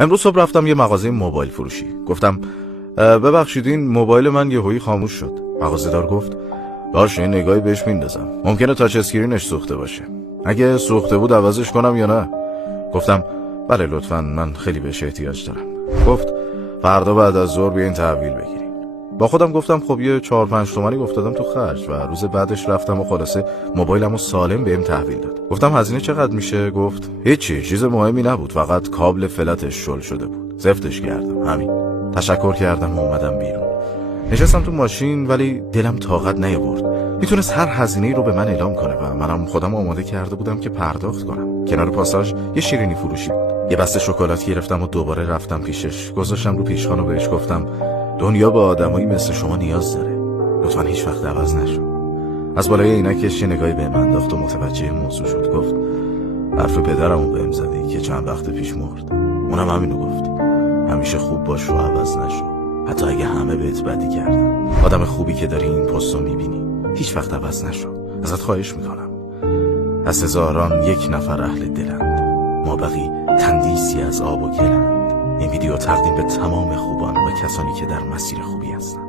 امروز صبح رفتم یه مغازه موبایل فروشی. گفتم ببخشید این موبایل من یهویی خاموش شد. مغازه‌دار گفت باشه یه نگاهی بهش میندازم. ممکنه تاچ اسکرینش سوخته باشه. اگه سوخته بود عوضش کنم یا نه؟ گفتم بله لطفاً، من خیلی بهش احتیاج دارم. گفت فردا بعد از ظهر بیاین تحویل بگیرین. با خودم گفتم خب یه 4-5 تومانی افتادم تو خرج و روز بعدش رفتم و خلاصه موبایلمو سالم بهم تحویل داد. گفتم هزینه چقدر میشه؟ گفت هیچی، چیز مهمی نبود، فقط کابل فلتش شل شده بود. زفتش کردم، همین. تشکر کردم و اومدم بیرون. نشستم تو ماشین ولی دلم طاقت نیاورد. میتونست هر هزینه‌ای رو به من اعلام کنه و منم خودم آماده کرده بودم که پرداخت کنم. کنار پاساژ یه شیرینی فروشی بود. یه بسته شکلات گرفتم و دوباره رفتم پیشش. گذاشتم رو پیشخوان و بهش گفتم دنیا به آدمایی مثل شما نیاز داره. لطفاً هیچ وقت عوض نشو. از بالای عینکش یه نگاهی بهم انداخت و متوجه موضوع شد. گفت حرف پدرمو بهم زدی که چند وقت پیش مرد. اونم همینو گفت. همیشه خوب باش و عوض نشو. حتی اگه همه بهت بدی کردن. آدم خوبی که داری این پستو میبینی هیچ وقت عوض نشو. ازت خواهش میکنم. از هزاران یک نفر اهل دلند، ما بقی تندیسی از آب و گلند. این ویدیو تقدیم به تمام خوبان و کسانی که در مسیر خوبی هستند.